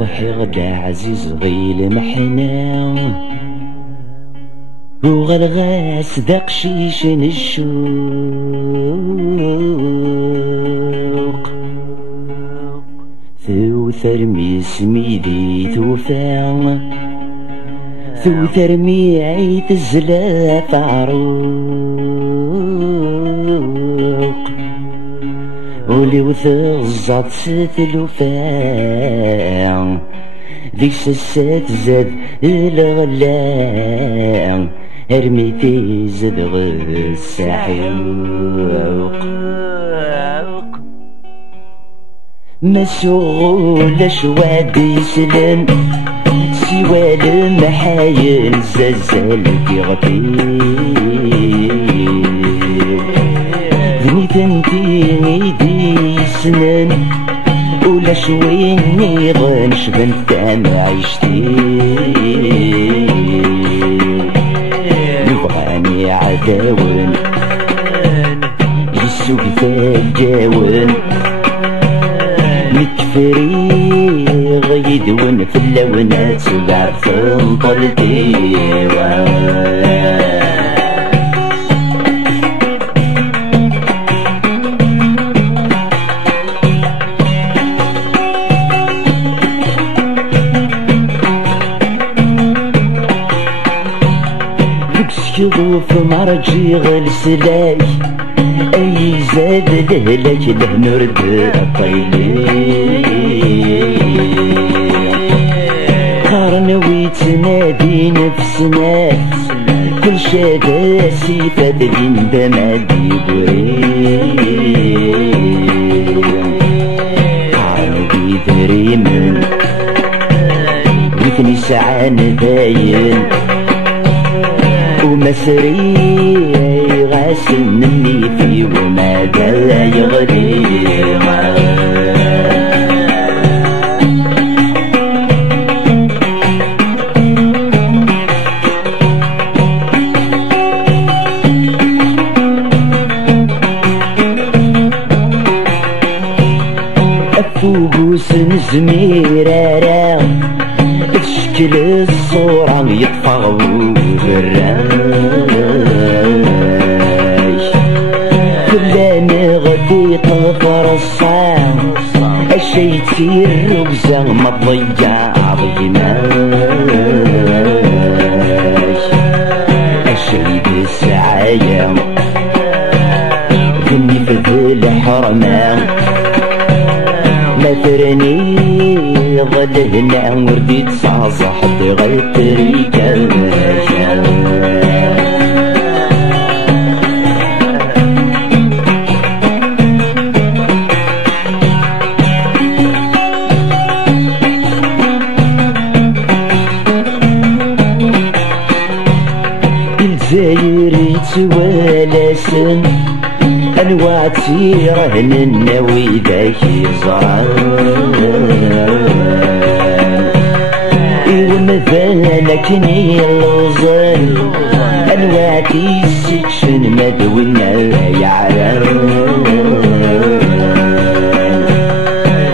ضحي غدا عزيز غيل محنا وغلغاس داق شيشن الشوق ثوثر ميسميدي توفى ثوثر ميعيت الزلاف عروق ولي وثغزات ستلوفا ذي سسات زاد الغلا ارميتي زاد غساحوق مسؤول شوادي يسلم سوى المحايل زلزال في غفير ذني تنتيني دي سنن ولا شويني غنشبن تام عيشتي يبغاني عداون يسوق تجاون متفري غيدون في اللونات بعرف انطلتي يضوف مرجي غلسلاي اي زاد لهلك له نرد الطيلي قرنوي تنادي نفسنا كل شادا سيفات دين دمادي بري عندي دريمن وثني ساعة باين ومسري غاسل مني في وما دلا يغلي أفوقوس نزميرارا تشكل الصورة يطفغ بالراي كلنا غدي طفر الصام الشي تصير ركزة ما تضيع ضيماي الشي بالسعاية ذني في الحرمان ما ترني ظلهنا وردي تصعصح غير تريكا الجزاير يتوالسن انواع تيره الناوي ذاك يزرع ومثالكني اللوزان انواع تيسكشن مدونا يعرف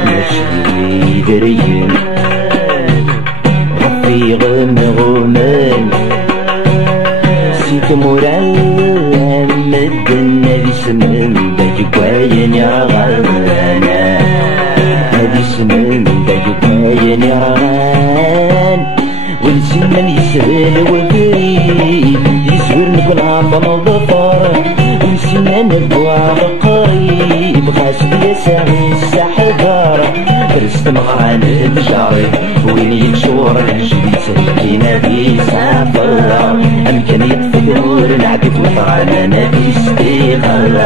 ماشي دريم رفيق مغومان سيت مرام مدنا بسمن بجواين يا غانا هذي سمن بجواين يا غانا والزمن يسهل وقريب يسهل نكون عطنا الظفر ونسينا نبوع قريب خاسب يساوي السحذار فرست مغران بجاري وين ينشور العجل سكينة في سافر أمكن يطفي نور نعدي وطرانا نبي استيقظ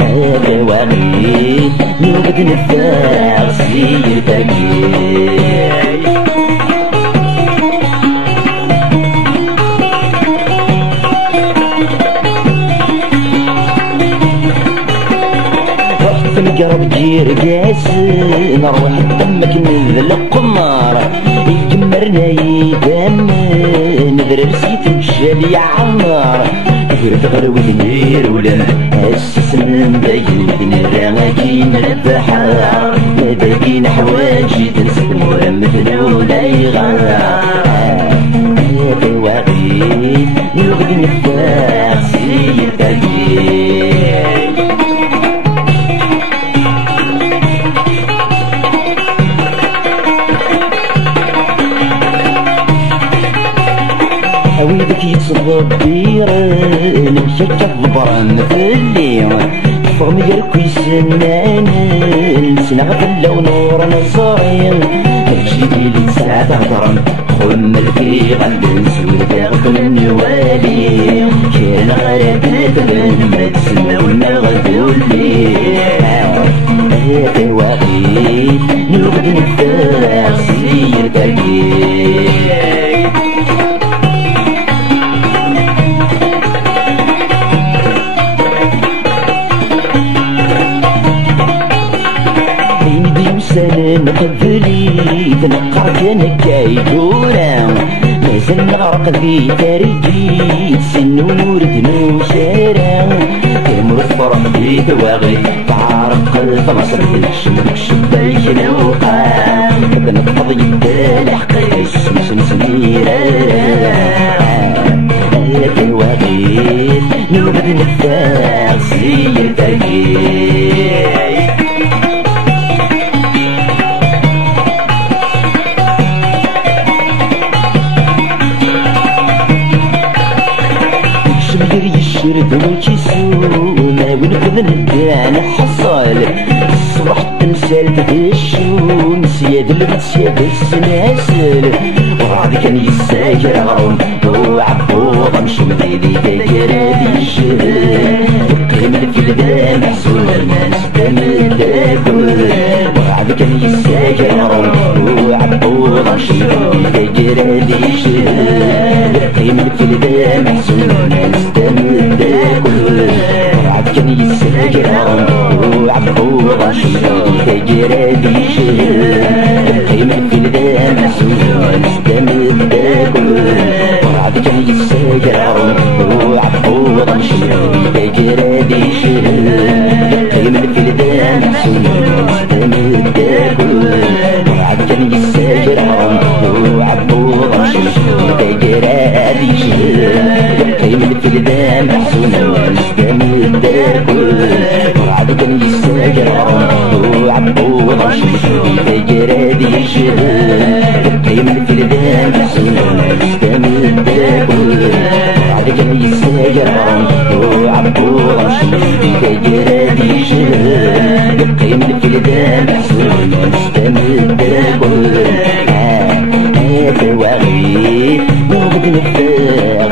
هذا وغيد نوبة نفاق سيدك نقرب جير قاسن نروح دمك نذل القمار رناي دم نذر رسيت الجال يعمر فرد غروي النير ولم أسس من باين راكين البحر باقي نحواجي تنسد مثل ولا يغار هذا واقيت نغد نفاق سير تاكيد ويدك يتصدر بيران نمشي كالضبران في الليل فغم يركو يسنان سنغ اللون نور نصاين نمشي لي تسعة هضران خمل في غلب نسود تاغد النوالي كان غرابات ما تسمى ونغدولي هذا واقيت نغد نفاق سير تاكيد سنين قبلي تنقر كان كايدورا مازال نغرق في تاريخي سنور دنو شارع تمر الفرح في دواغي تعرف قلب مصر تكشف شبايك الوقام تنقض يدال حقي سميرا لكن واقيت نوبد نفاق سير تاكيد يشرد وكيسوما ونفذ ندان حصال الصبح تمثال تدشوم سياد البت سياد السناسل وغادي كان يساجر غروم وعبوض مشو مديدي تاكرا دي الشهر قيمة في الباب محسون الناس تمل تاكل وغادي كان يساجر غروم وعبوض مشو مديدي تاكرا دي الشهر قيمة في الباب محسون الناس تمل تاكل كان يساجر وعبوض مشو تاجر دي الشهر قيمة في الباب محسون تمل تاكل كان يساجر وعبوض مشو تاجر دي الشهر قيمة في الباب محسون تمل تاكل كان يساجر وعبوض مشو تاجر دي الشهر قيمة في الباب محسون تمل تاكل كان يساجر وعبوض مشو تاجر دي الشهر قيمة في الباب محسون تمل تاكل كان يساجر وعبوض مشو تاجر دي الشهر قيمة في الباب محسون تمل تاكل هذا واغيت نغد نفاق